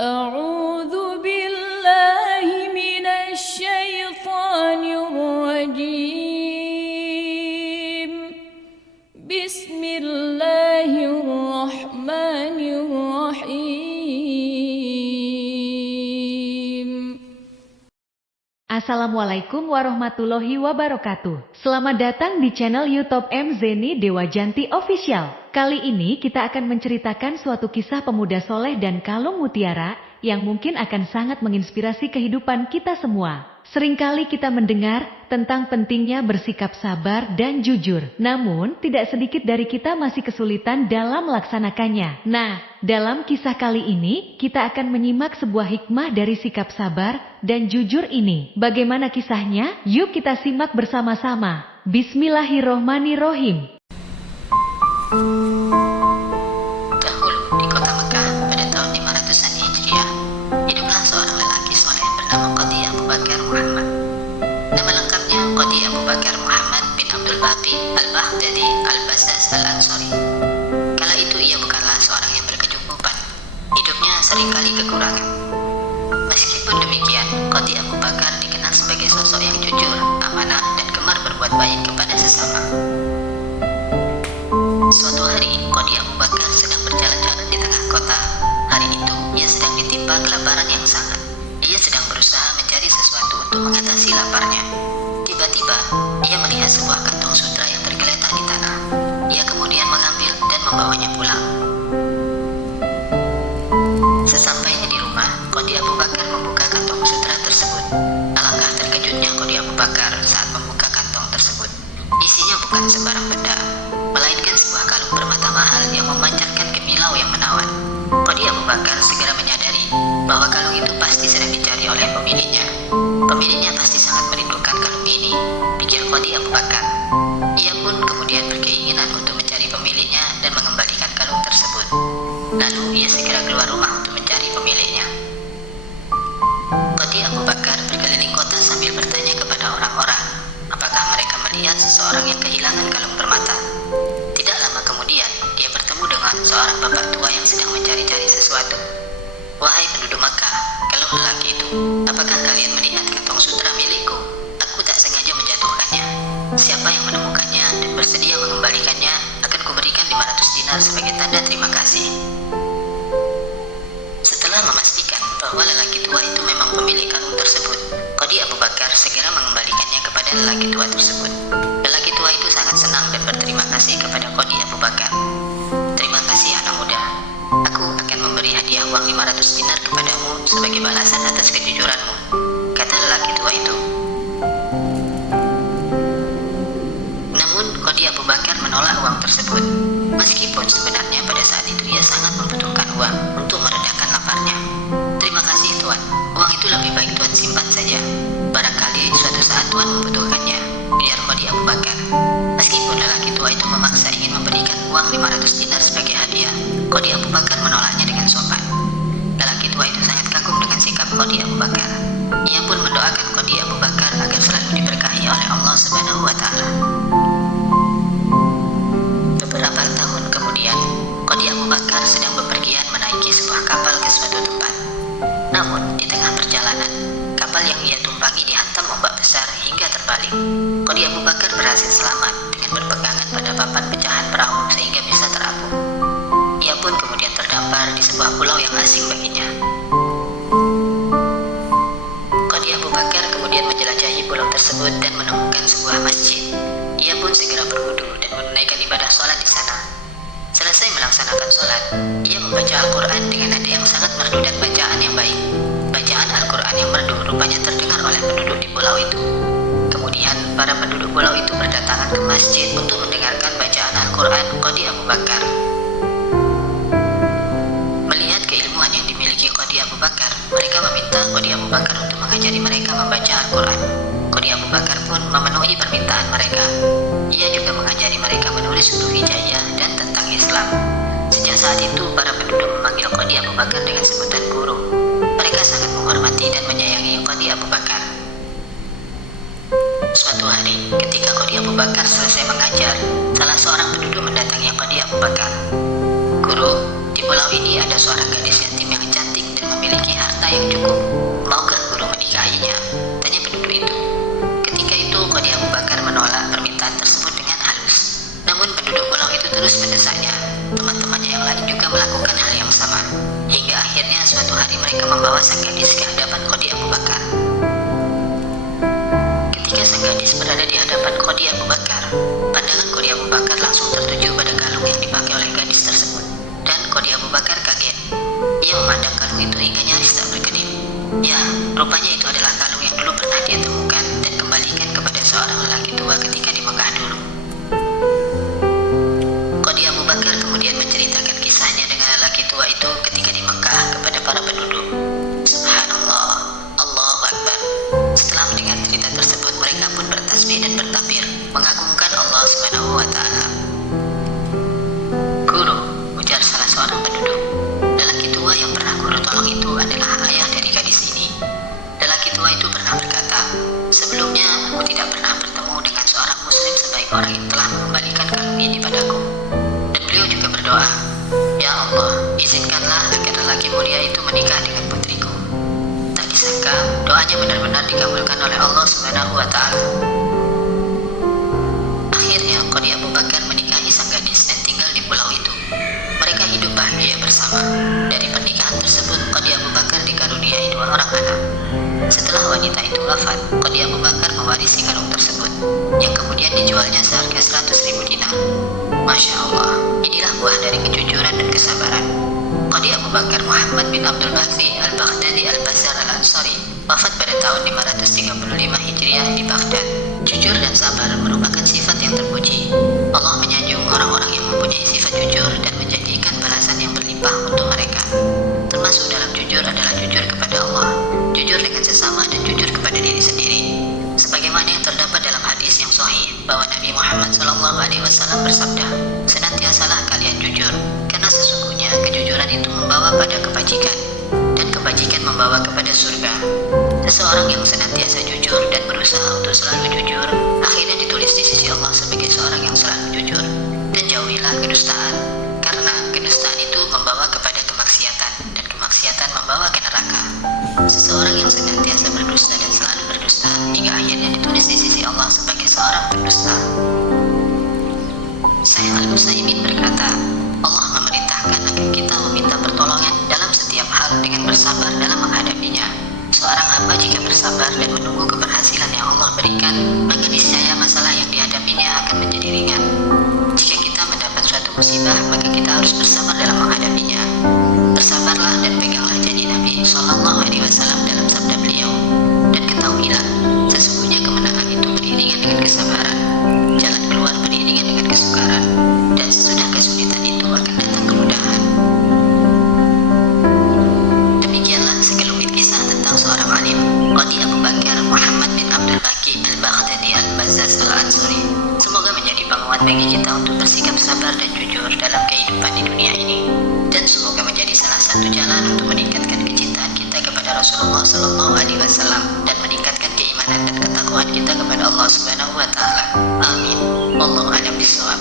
أعوذ بالله من الشيطان الرجيم بسم الله الرحمن الرحيم. Assalamualaikum warahmatullahi wabarakatuh. Selamat datang di channel YouTube M Zeni Dewa Janti Official. Kali ini kita akan menceritakan suatu kisah pemuda soleh dan kalung mutiara yang mungkin akan sangat menginspirasi kehidupan kita semua. Seringkali kita mendengar tentang pentingnya bersikap sabar dan jujur. Namun, tidak sedikit dari kita masih kesulitan dalam melaksanakannya. Nah, dalam kisah kali ini, kita akan menyimak sebuah hikmah dari sikap sabar dan jujur ini. Bagaimana kisahnya? Yuk kita simak bersama-sama. Bismillahirrohmanirrohim. Dahulu di kota Mekah pada tahun 500-an Hijriah, hiduplah seorang lelaki soleh bernama Qadhi Abu Bakar Muhammad. Nama lengkapnya Qadhi Abu Bakar Muhammad bin Abdul Baqi Al-Baghdadi Al-Bazzaz Al-Ansari. Kala itu ia bukanlah seorang yang berkecukupan. Hidupnya seringkali kekurangan. Meskipun demikian, Qadhi Abu Bakar dikenal sebagai sosok yang jujur, amanah, dan gemar berbuat baik kepada sesama. Suatu hari, Qadhi Abu Bakar sedang berjalan-jalan di tengah kota. Hari itu, ia sedang ditimpa kelaparan yang sangat. Ia sedang berusaha mencari sesuatu untuk mengatasi laparnya. Tiba-tiba, ia melihat sebuah kantong sutra yang tergeletak di tanah. Ia kemudian mengambil dan membawanya pulang. Sesampainya di rumah, Qadhi Abu Bakar membuka kantong sutra tersebut. Alangkah terkejutnya Qadhi Abu Bakar saat membuka kantong tersebut. Isinya bukan sembarang benda, melainkan sebuah kalung permata mahal yang memancarkan kemilau yang menawan. Qadhi Abu Bakar segera menyadari bahwa kalung itu pasti sedang dicari oleh pemiliknya. Pemiliknya pasti sangat merindukan kalung ini, pikir Qadhi Abu Bakar. Ia pun kemudian berkeinginan untuk mencari pemiliknya dan mengembalikan kalung tersebut. Lalu ia segera keluar rumah untuk mencari pemiliknya. Qadhi Abu Bakar berkeliling kota sambil bertanya kepada orang-orang apakah mereka melihat seseorang yang kehilangan kalung permata. Tidak lama kemudian, dia bertemu dengan seorang bapak tua yang sedang mencari-cari sesuatu. Wahai penduduk Makkah, kalau lelaki itu, apakah kalian melihat kantong sutra milikku? Aku tak sengaja menjatuhkannya. Siapa yang menemukannya dan bersedia mengembalikannya, akan kuberikan 500 dinar sebagai tanda terima kasih. Setelah memastikan bahwa lelaki tua itu memang pemilik kalung tersebut, Qadhi Abu Bakar segera mengembalikannya kepada lelaki tua tersebut. Lelaki tua itu sangat senang dan berterima kasih kepada Qadhi Abu Bakar. Terima kasih anak muda. Aku akan memberi hadiah uang 500 dinar kepadamu sebagai balasan atas kejujuranmu, kata lelaki tua itu. Namun Qadhi Abu Bakar menolak uang tersebut, meskipun sebenarnya pada saat itu ia sangat membutuhkan uang untuk meredakan laparnya. Terima kasih Tuan, uang itu lebih baik Tuan simpan saja. Barangkali suatu saat Tuan membutuhkannya, biar Qadhi Abu Bakar. Meskipun lelaki tua itu memaksa ingin memberikan uang 500 dinar sebagai hadiah, Qadhi Abu Bakar menolaknya dengan sopan. Lelaki tua itu sangat kagum dengan sikap Qadhi Abu Bakar. Ia pun mendoakan Qadhi Abu Bakar agar selalu diberkahi oleh Allah Subhanahu wa Ta'ala. Beberapa tahun kemudian, Qadhi Abu Bakar sedang bepergian menaiki sebuah kapal ke suatu tempat. Namun, di tengah perjalanan, kapal yang ia tumpangi dihantam ombak besar hingga terbalik. Qadhi Abu Bakar berhasil selamat dengan berpegangan pada papan pecahan perahu sehingga bisa terapung. Ia pun kemudian terdampar di sebuah pulau yang asing baginya. Qadhi Abu Bakar kemudian menjelajahi pulau tersebut dan menemukan sebuah masjid. Ia pun segera berwudu dan menunaikan ibadah sholat di sana. Selesai melaksanakan sholat, ia membaca Al-Quran dengan nada yang sangat merdu dan bacaan yang baik. Bacaan Al-Quran yang merdu rupanya terdengar oleh penduduk di pulau itu. Kemudian, para penduduk pulau itu berdatangan ke masjid untuk mendengarkan bacaan Al-Quran Qadhi Abu Bakar. Melihat keilmuan yang dimiliki Qadhi Abu Bakar, mereka meminta Qadhi Abu Bakar untuk mengajari mereka membaca Al-Quran. Qadhi Abu Bakar pun memenuhi permintaan mereka. Ia juga mengajari mereka menulis huruf hijaiyah dan tentang Islam. Sejak saat itu, para penduduk memanggil Qadhi Abu Bakar dengan sebutan guru. Mereka sangat menghormati dan menyayangi Qadhi Abu Bakar. Suatu hari, ketika Qadhi Abu Bakar selesai mengajar, salah seorang penduduk mendatangi Qadhi Abu Bakar. Guru, di pulau ini ada seorang gadis yatim yang cantik dan memiliki yang cukup. Maukah guru menikahinya? Tanya penduduk itu. Ketika itu Qadi Abu Bakar menolak permintaan tersebut dengan halus. Namun penduduk pulau itu terus mendesaknya. Teman-temannya yang lain juga melakukan hal yang sama. Hingga akhirnya suatu hari mereka membawa sang gadis ke hadapan Qadi Abu Bakar. Ketika sang gadis berada di hadapan Qadi Abu Bakar, pandangan Qadi Abu Bakar langsung tertuju pada kalung yang dipakai oleh gadis tersebut. Dan Qadi Abu Bakar kaget. Ia memandang kalung itu hingga nyaris tak berkedip. Ya, rupanya itu adalah kalung yang dulu pernah dia temukan dan kembalikan kepada seorang lelaki tua ketika di Mekah dulu. Qadi Abu Bakar kemudian menceritakan kisahnya dengan lelaki tua itu ketika di Mekah kepada para penduduk. Subhanallah, Allahu Akbar. Setelah mendengar cerita tersebut, mereka pun bertasbih dan bertakbir, mengagungkan Allah Subhanahu wa Ta'ala. Guru, ujar salah seorang penduduk, lelaki tua yang pernah guru tolong itu adalah ayah dari gadis ini. Lelaki tua itu pernah berkata, sebelumnya aku tidak pernah bertemu dengan seorang muslim sebaik orang yang telah mengembalikan kalung ini padaku. Dan beliau juga berdoa, ya Allah, izinkanlah agar lelaki mulia itu menikah dengan putriku. Tak disangka, doanya benar-benar dikabulkan oleh Allah Subhanahu wa Ta'ala. Akhirnya Qadi Abu Bakar menikahi sang gadis dan tinggal di pulau itu. Mereka hidup bahagia bersama. Dari pernikahan tersebut, Qadi Abu Bakar dikaruniai 2 orang anak. Setelah wanita itu wafat, Qadi Abu Bakar mewarisi kalung tersebut, yang kemudian dijualnya seharga 100.000 dinar. Masya Allah, inilah buah dari kejujuran dan kesabaran. Qadi Abu Bakar Muhammad bin Abdul Bakri Al-Baghdadi Al-Bazzar Al-Ansari wafat pada tahun 535 Hijriah di Baghdad. Jujur dan sabar merupakan sifat yang terpuji. Allah menyanjung orang-orang yang mempunyai sifat jujur dan menjadikan balasan yang berlimpah untuk mereka. Termasuk dalam jujur adalah jujur kepada Allah, jujur dengan sesama dan jujur kepada diri sendiri. Sebagaimana yang terdapat dalam hadis yang sahih bahwa Nabi Muhammad SAW bersabda, senantiasalah kalian jujur, karena sesungguhnya kejujuran itu membawa pada kebajikan, dan kebajikan membawa kepada surga. Seseorang yang senantiasa jujur dan berusaha untuk selalu jujur, akhirnya ditulis di sisi Allah sebagai seorang yang selalu jujur. Dan jauhilah kedustaan, karena kedustaan itu membawa kepada kemaksiatan, dan kemaksiatan membawa ke neraka. Seseorang yang senantiasa berdusta dan selalu berdusta, hingga akhirnya ditulis di sisi Allah sebagai seorang pendusta. Syekh Al-Utsaimin berkata, Allah memerintahkan agar kita meminta pertolongan dalam setiap hal dengan bersabar dalam menghadapinya. Seorang hamba jika bersabar dan menunggu keberhasilan yang Allah berikan, maka niscaya masalah yang dihadapinya akan menjadi ringan. Jika kita mendapat suatu musibah, maka kita harus bersabar dalam menghadapinya. Bersabarlah dan peganglah janji Nabi SAW dalam sabda beliau. Dan ketahuilah, sesungguhnya kemenangan itu beriringan dengan kesabaran. Jalan keluar beriringan dengan kesukaran. Dan sesudah kesulitan itu akan datang kemudahan. Demikianlah sekelumit kisah tentang seorang alim, Qadi Abu Bakar Muhammad bin Abdul Baqi Al-Baghdadi Al-Bazzar Al-Ansari. Semoga menjadi penguat bagi kita untuk bersikap sabar dan jujur dalam kehidupan di dunia ini. Dan semoga menjadi salah satu jalan untuk meningkatkan kecintaan kita kepada Rasulullah SAW dan meningkatkan keimanan dan ketakwaan kita kepada Allah Subhanahu wa Ta'ala. Amin. Wallahu a'lam bishawab.